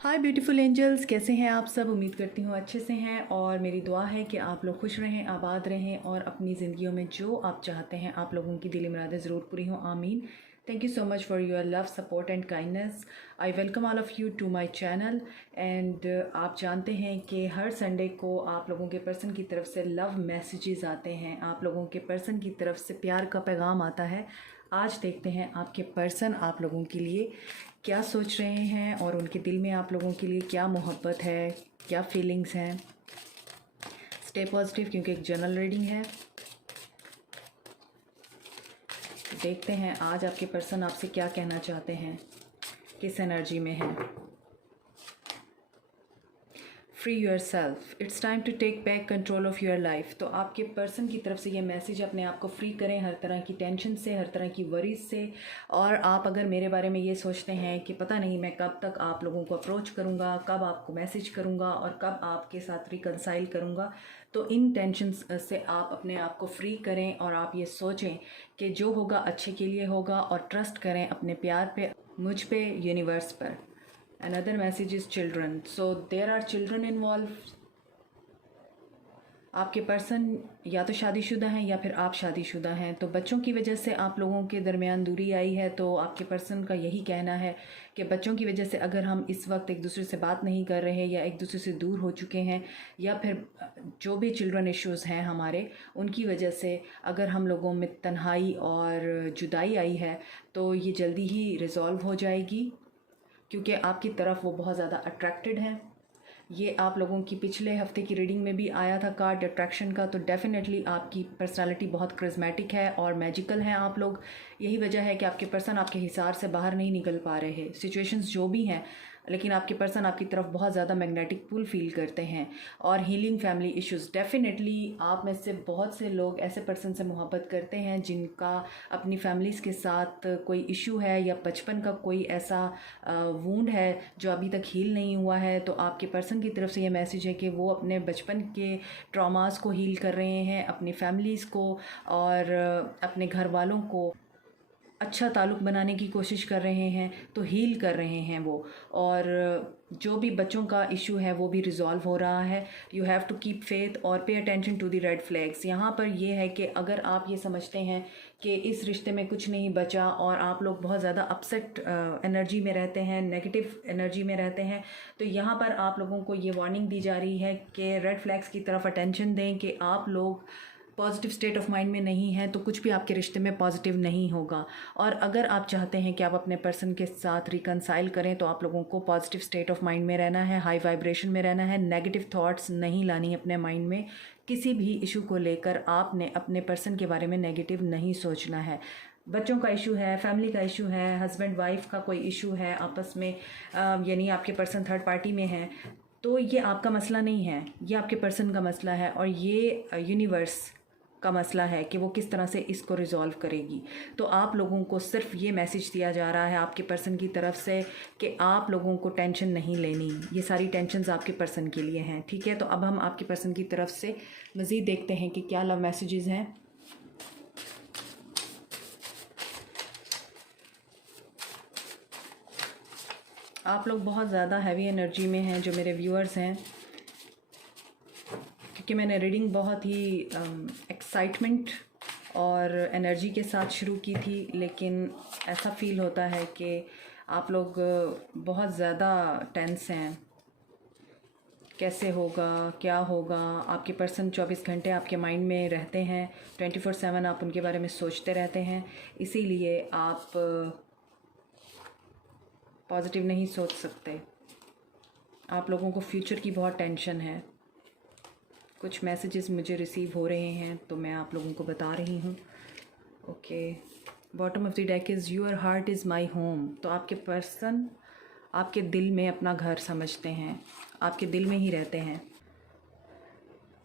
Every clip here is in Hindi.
हाय ब्यूटीफुल एंजल्स, कैसे हैं आप सब। उम्मीद करती हूँ अच्छे से हैं और मेरी दुआ है कि आप लोग खुश रहें, आबाद रहें और अपनी ज़िंदगियों में जो आप चाहते हैं आप लोगों की दिली मुरादें ज़रूर पूरी हों। आमीन। Thank you so much for your love, support and kindness. I welcome all of you to my channel. And आप जानते हैं कि हर संडे को आप लोगों के पर्सन की तरफ से लव मैसेजेस आते हैं, आप लोगों के पर्सन की तरफ से प्यार का पैगाम आता है। आज देखते हैं आपके पर्सन आप लोगों के लिए क्या सोच रहे हैं और उनके दिल में आप लोगों के लिए क्या मोहब्बत है, क्या फीलिंग्स हैं। स्टे पॉजिटिव क्योंकि एक जनरल रीडिंग है। देखते हैं आज आपके पर्सन आपसे क्या कहना चाहते हैं, किस एनर्जी में है। Free yourself, it's time to take back control of your life. तो आपके पर्सन की तरफ से ये मैसेज, अपने आप को फ्री करें हर तरह की टेंशन से, हर तरह की वरीज से। और आप अगर मेरे बारे में ये सोचते हैं कि पता नहीं मैं कब तक आप लोगों को अप्रोच करूँगा, कब आपको मैसेज करूँगा और कब आपके साथ रिकनसाइल करूँगा, तो इन टेंशन से आप अपने आप को फ्री करें और आप ये सोचें कि जो होगा अच्छे के लिए होगा और ट्रस्ट करें अपने प्यार पे, मुझ पे, यूनिवर्स पर। Another message is children. So there are children involved. आपके पर्सन या तो शादीशुदा हैं या फिर आप शादीशुदा हैं, तो बच्चों की वजह से आप लोगों के दरमियान दूरी आई है। तो आपके पर्सन का यही कहना है कि बच्चों की वजह से अगर हम इस वक्त एक दूसरे से बात नहीं कर रहे या एक दूसरे से दूर हो चुके हैं, या फिर जो भी चिल्ड्रन इश्यूज़ हैं हमारे, उनकी वजह से अगर हम लोगों में तन्हाई और जुदाई आई है, तो ये जल्दी ही रिज़ॉल्व हो जाएगी क्योंकि आपकी तरफ वो बहुत ज़्यादा अट्रैक्टेड हैं। ये आप लोगों की पिछले हफ्ते की रीडिंग में भी आया था कार्ड अट्रैक्शन का। तो डेफिनेटली आपकी पर्सनालिटी बहुत क्रिज्मेटिक है और मैजिकल हैं आप लोग। यही वजह है कि आपके पर्सन आपके हिसार से बाहर नहीं निकल पा रहे, सिचुएशंस जो भी हैं, लेकिन आपके पर्सन आपकी तरफ बहुत ज़्यादा मैग्नेटिक पुल फील करते हैं। और हीलिंग फैमिली इश्यूज़, डेफिनेटली आप में से बहुत से लोग ऐसे पर्सन से मोहब्बत करते हैं जिनका अपनी फैमिलीज़ के साथ कोई इशू है या बचपन का कोई ऐसा वूंड है जो अभी तक हील नहीं हुआ है। तो आपके पर्सन की तरफ से ये मैसेज है कि वो अपने बचपन के ट्रॉमास को हील कर रहे हैं, अपनी फैमिलीज़ को और अपने घर वालों को अच्छा ताल्लुक़ बनाने की कोशिश कर रहे हैं, तो हील कर रहे हैं वो। और जो भी बच्चों का इशू है वो भी रिज़ॉल्व हो रहा है। You have to keep faith और pay attention to the red flags. यहाँ पर ये है कि अगर आप ये समझते हैं कि इस रिश्ते में कुछ नहीं बचा और आप लोग बहुत ज़्यादा अपसेट एनर्जी में रहते हैं, नेगेटिव एनर्जी में रहते हैं, तो यहाँ पर आप लोगों को ये वार्निंग दी जा रही है कि रेड फ्लैग्स की तरफ अटेंशन दें कि आप लोग पॉजिटिव स्टेट ऑफ माइंड में नहीं है तो कुछ भी आपके रिश्ते में पॉजिटिव नहीं होगा। और अगर आप चाहते हैं कि आप अपने पर्सन के साथ रिकनसाइल करें तो आप लोगों को पॉजिटिव स्टेट ऑफ माइंड में रहना है, हाई वाइब्रेशन में रहना है, नेगेटिव थॉट्स नहीं लानी अपने माइंड में। किसी भी इशू को लेकर आपने अपने पर्सन के बारे में नेगेटिव नहीं सोचना है। बच्चों का इशू है, फैमिली का इशू है, हस्बैंड वाइफ का कोई इशू है आपस में, यानी आपके पर्सन थर्ड पार्टी में है, तो ये आपका मसला नहीं है, ये आपके पर्सन का मसला है और ये यूनिवर्स का मसला है कि वो किस तरह से इसको रिज़ॉल्व करेगी। तो आप लोगों को सिर्फ ये मैसेज दिया जा रहा है आपके पर्सन की तरफ से कि आप लोगों को टेंशन नहीं लेनी, ये सारी टेंशन्स आपके पर्सन के लिए हैं। ठीक है, तो अब हम आपके पर्सन की तरफ से मज़ीद देखते हैं कि क्या लव मैसेजेस हैं। आप लोग बहुत ज़्यादा हैवी एनर्जी में हैं जो मेरे व्यूअर्स हैं, कि मैंने रीडिंग बहुत ही एक्साइटमेंट और एनर्जी के साथ शुरू की थी, लेकिन ऐसा फ़ील होता है कि आप लोग बहुत ज़्यादा टेंस हैं। कैसे होगा, क्या होगा। आपके पर्सन 24 घंटे आपके माइंड में रहते हैं, 24/7 आप उनके बारे में सोचते रहते हैं, इसीलिए आप पॉजिटिव नहीं सोच सकते। आप लोगों को फ्यूचर की बहुत टेंशन है। कुछ मैसेजेस मुझे रिसीव हो रहे हैं तो मैं आप लोगों को बता रही हूँ। Okay, bottom of the deck is your heart is my home. तो आपके पर्सन आपके दिल में अपना घर समझते हैं, आपके दिल में ही रहते हैं।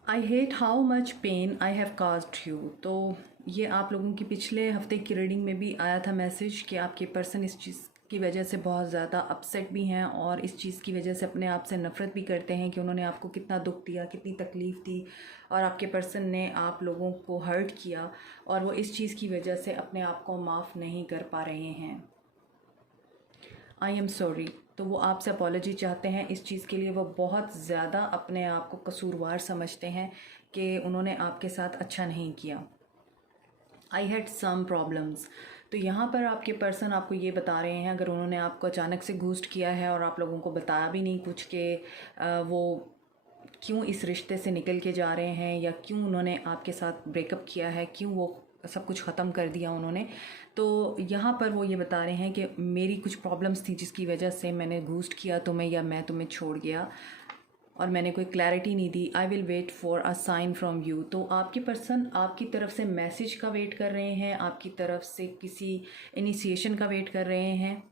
I hate how much pain I have caused you. तो ये आप लोगों की पिछले हफ्ते की रीडिंग में भी आया था मैसेज कि आपके पर्सन इस चीज़ की वजह से बहुत ज़्यादा अपसेट भी हैं और इस चीज़ की वजह से अपने आप से नफ़रत भी करते हैं कि उन्होंने आपको कितना दुख दिया, कितनी तकलीफ़ दी और आपके पर्सन ने आप लोगों को हर्ट किया और वो इस चीज़ की वजह से अपने आप को माफ़ नहीं कर पा रहे हैं। I am sorry. तो वो आपसे अपॉलॉजी चाहते हैं। इस चीज़ के लिए वो बहुत ज़्यादा अपने आप को कसूरवार समझते हैं कि उन्होंने आपके साथ अच्छा नहीं किया। I had some problems. तो यहाँ पर आपके पर्सन आपको ये बता रहे हैं, अगर उन्होंने आपको अचानक से घोस्ट किया है और आप लोगों को बताया भी नहीं कुछ कि वो क्यों इस रिश्ते से निकल के जा रहे हैं या क्यों उन्होंने आपके साथ ब्रेकअप किया है, क्यों वो सब कुछ ख़त्म कर दिया उन्होंने, तो यहाँ पर वो ये बता रहे हैं कि मेरी कुछ प्रॉब्लम्स थी जिसकी वजह से मैंने घोस्ट किया तुम्हें या मैं तुम्हें छोड़ गया और मैंने कोई क्लैरिटी नहीं दी। I will wait for a sign from you. तो आपके पर्सन आपकी तरफ से मैसेज का वेट कर रहे हैं, आपकी तरफ से किसी इनिशिएशन का वेट कर रहे हैं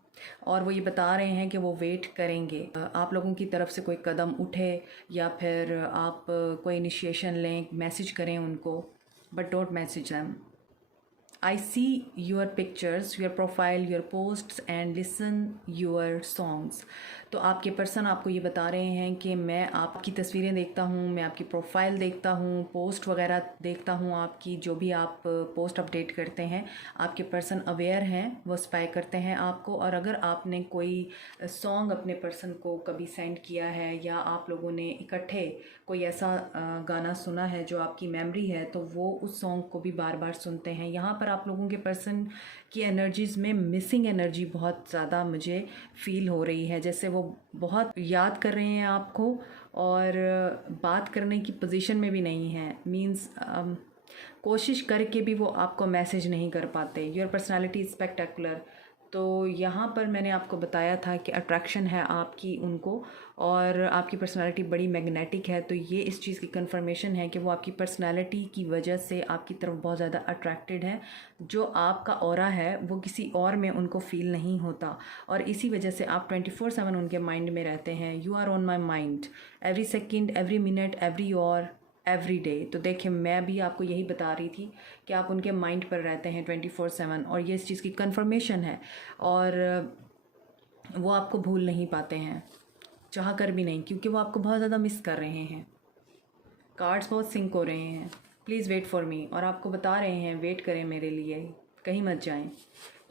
और वो ये बता रहे हैं कि वो वेट करेंगे आप लोगों की तरफ से कोई कदम उठे या फिर आप कोई इनिशिएशन लें, मैसेज करें उनको, but don't message them. I see your pictures, your profile, your posts and listen your songs। तो आपके पर्सन आपको ये बता रहे हैं कि मैं आपकी तस्वीरें देखता हूँ, मैं आपकी प्रोफाइल देखता हूँ, पोस्ट वगैरह देखता हूँ, आपकी जो भी आप पोस्ट अपडेट करते हैं। आपके पर्सन अवेयर हैं, वो स्पाई करते हैं आपको। और अगर आपने कोई सॉन्ग अपने पर्सन को कभी सेंड किया है या आप लोगों ने इकट्ठे कोई ऐसा गाना सुना है जो आपकी मेमोरी है, तो वो उस सॉन्ग को भी बार बार सुनते हैं। यहाँ पर आप लोगों के पर्सन की एनर्जीज़ में मिसिंग एनर्जी बहुत ज़्यादा मुझे फ़ील हो रही है, जैसे वो बहुत याद कर रहे हैं आपको और बात करने की पोजीशन में भी नहीं है। मींस कोशिश करके भी वो आपको मैसेज नहीं कर पाते। Your personality is spectacular. तो यहाँ पर मैंने आपको बताया था कि अट्रैक्शन है आपकी उनको और आपकी पर्सनालिटी बड़ी मैग्नेटिक है। तो ये इस चीज़ की कंफर्मेशन है कि वो आपकी पर्सनालिटी की वजह से आपकी तरफ बहुत ज़्यादा अट्रैक्टेड है। जो आपका ऑरा है वो किसी और में उनको फ़ील नहीं होता और इसी वजह से आप 24/7 उनके माइंड में रहते हैं। You are on my mind every second, every minute, every hour, every day. तो देखिए मैं भी आपको यही बता रही थी कि आप उनके माइंड पर रहते हैं 24/7 और ये इस चीज़ की कंफर्मेशन है और वो आपको भूल नहीं पाते हैं, चाह कर भी नहीं, क्योंकि वो आपको बहुत ज़्यादा मिस कर रहे हैं। कार्ड्स बहुत सिंक हो रहे हैं। Please wait for me. और आपको बता रहे हैं वेट करें मेरे लिए, कहीं मत जाएं।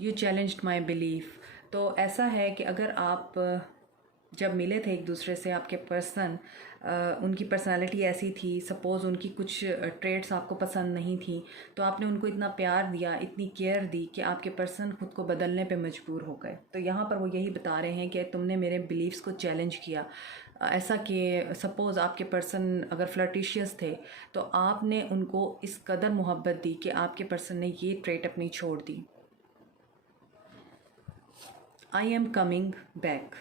You challenged my belief. तो ऐसा है कि अगर आप जब मिले थे एक दूसरे से, आपके पर्सन उनकी पर्सनालिटी ऐसी थी, सपोज़ उनकी कुछ ट्रेड्स आपको पसंद नहीं थी, तो आपने उनको इतना प्यार दिया, इतनी केयर दी कि आपके पर्सन खुद को बदलने पे मजबूर हो गए। तो यहाँ पर वो यही बता रहे हैं कि तुमने मेरे बिलीव्स को चैलेंज किया। ऐसा कि सपोज़ आपके पर्सन अगर फ्लर्टिशियस थे तो आपने उनको इस कदर मोहब्बत दी कि आपके पर्सन ने ये ट्रेट अपनी छोड़ दी। I am coming back.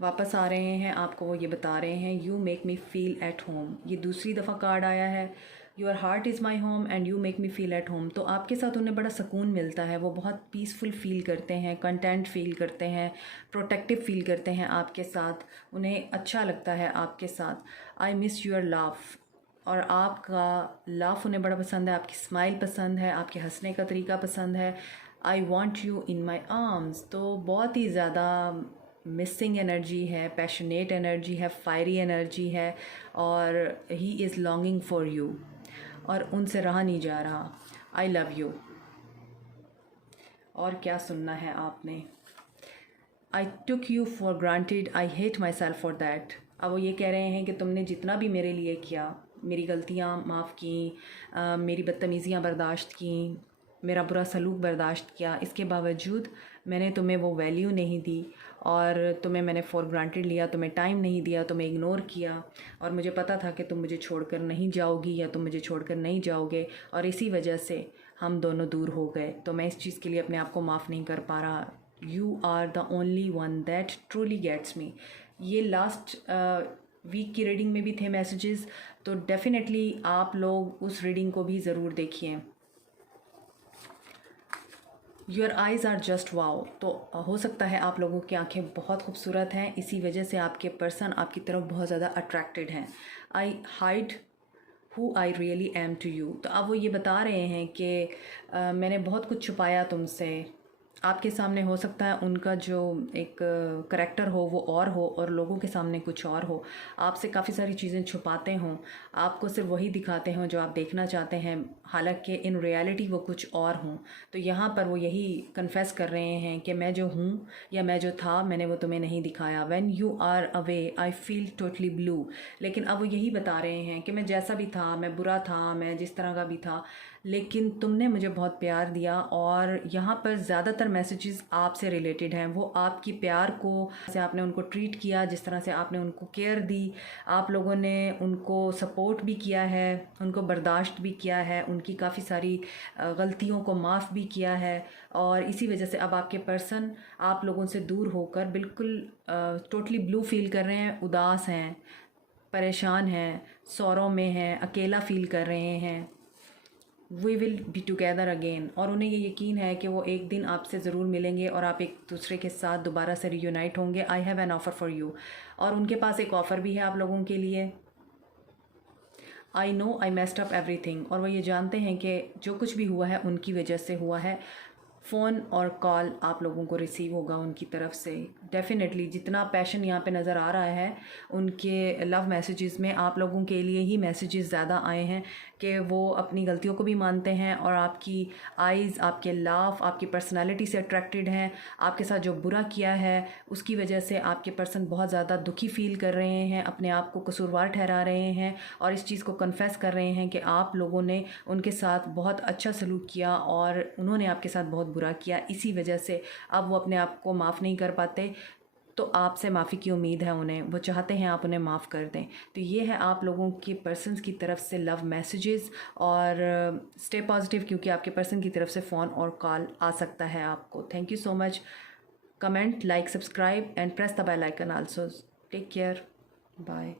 वापस आ रहे हैं, आपको वो ये बता रहे हैं you make me feel at home. ये दूसरी दफ़ा कार्ड आया है, your heart is my home and you make me feel at home. तो आपके साथ उन्हें बड़ा सुकून मिलता है, वो बहुत पीसफुल फ़ील करते हैं, कंटेंट फ़ील करते हैं, प्रोटेक्टिव फ़ील करते हैं आपके साथ, उन्हें अच्छा लगता है आपके साथ। I miss your laugh. और आपका लाफ उन्हें बड़ा पसंद है, आपकी स्माइल पसंद है, आपके हंसने का तरीका पसंद है। I want you in my arms. तो बहुत ही ज़्यादा मिसिंग एनर्जी है, पैशनेट एनर्जी है, फायरी एनर्जी है और he is longing for you और उनसे रहा नहीं जा रहा। I love you. और क्या सुनना है आपने? I took you for granted, I hate myself for that. अब वो ये कह रहे हैं कि तुमने जितना भी मेरे लिए किया, मेरी गलतियाँ माफ़ की, मेरी बदतमीज़ियाँ बर्दाश्त की, मेरा बुरा सलूक बर्दाश्त किया, इसके बावजूद मैंने तुम्हें वो वैल्यू नहीं दी और तुम्हें मैंने फॉर ग्रांटेड लिया, तुम्हें टाइम नहीं दिया, तुम्हें इग्नोर किया और मुझे पता था कि तुम मुझे छोड़कर नहीं जाओगी या तुम मुझे छोड़कर नहीं जाओगे और इसी वजह से हम दोनों दूर हो गए। तो मैं इस चीज़ के लिए अपने आप को माफ़ नहीं कर पा रहा। You are the only one that truly gets me. ये लास्ट वीक की रीडिंग में भी थे मैसेजेस, तो डेफिनेटली आप लोग उस रीडिंग को भी ज़रूर देखिए। Your eyes are just wow. तो हो सकता है आप लोगों की आंखें बहुत खूबसूरत हैं, इसी वजह से आपके पर्सन आपकी तरफ बहुत ज़्यादा अट्रैक्टेड हैं। I hide who I really am to you. तो अब वो ये बता रहे हैं कि मैंने बहुत कुछ छुपाया तुमसे, आपके सामने हो सकता है उनका जो एक करैक्टर हो वो और लोगों के सामने कुछ और हो। आपसे काफ़ी सारी चीज़ें छुपाते हों, आपको सिर्फ वही दिखाते हों जो आप देखना चाहते हैं, हालांकि इन रियलिटी वो कुछ और हों। तो यहाँ पर वो यही कन्फेस कर रहे हैं कि मैं जो हूँ या मैं जो था, मैंने वो तुम्हें नहीं दिखाया। When you are away I feel totally blue. लेकिन अब वो यही बता रहे हैं कि मैं जैसा भी था, मैं बुरा था, मैं जिस तरह का भी था, लेकिन तुमने मुझे बहुत प्यार दिया। और यहाँ पर ज़्यादातर मैसेजेस आपसे रिलेटेड हैं। वो आपकी प्यार को, जैसे आपने उनको ट्रीट किया, जिस तरह से आपने उनको केयर दी, आप लोगों ने उनको सपोर्ट भी किया है, उनको बर्दाश्त भी किया है, उनकी काफ़ी सारी गलतियों को माफ़ भी किया है। और इसी वजह से अब आपके पर्सन आप लोगों से दूर होकर बिल्कुल टोटली ब्लू फील कर रहे हैं, उदास हैं, परेशान हैं, सौरों में हैं, अकेला फील कर रहे हैं। We will be together again. और उन्हें ये यकीन है कि वो एक दिन आपसे ज़रूर मिलेंगे और आप एक दूसरे के साथ दोबारा से रियूनाइट होंगे। I have an offer for you. और उनके पास एक ऑफ़र भी है आप लोगों के लिए। I know I messed up everything. और वो ये जानते हैं कि जो कुछ भी हुआ है उनकी वजह से हुआ है। फ़ोन और कॉल आप लोगों को रिसीव होगा उनकी तरफ से। डेफ़िनेटली जितना पैशन यहाँ पे नज़र आ रहा है उनके लव मैसेजेस में, आप लोगों के लिए ही मैसेजेस ज़्यादा आए हैं कि वो अपनी गलतियों को भी मानते हैं और आपकी आइज़, आपके लाफ, आपकी पर्सनालिटी से अट्रैक्टेड हैं। आपके साथ जो बुरा किया है उसकी वजह से आपके पर्सन बहुत ज़्यादा दुखी फ़ील कर रहे हैं, अपने आप को कसूरवार ठहरा रहे हैं और इस चीज़ को कन्फेस कर रहे हैं कि आप लोगों ने उनके साथ बहुत अच्छा सलूक किया और उन्होंने आपके साथ बहुत बुरा किया। इसी वजह से अब वो अपने आप को माफ़ नहीं कर पाते, तो आपसे माफ़ी की उम्मीद है उन्हें। वो चाहते हैं आप उन्हें माफ़ कर दें। तो ये है आप लोगों के पर्सन्स की तरफ से लव मैसेजेस। और स्टे पॉजिटिव, क्योंकि आपके पर्सन की तरफ से फ़ोन और कॉल आ सकता है आपको। Thank you so much. Comment, like, subscribe and press the bell icon also. Take care, bye.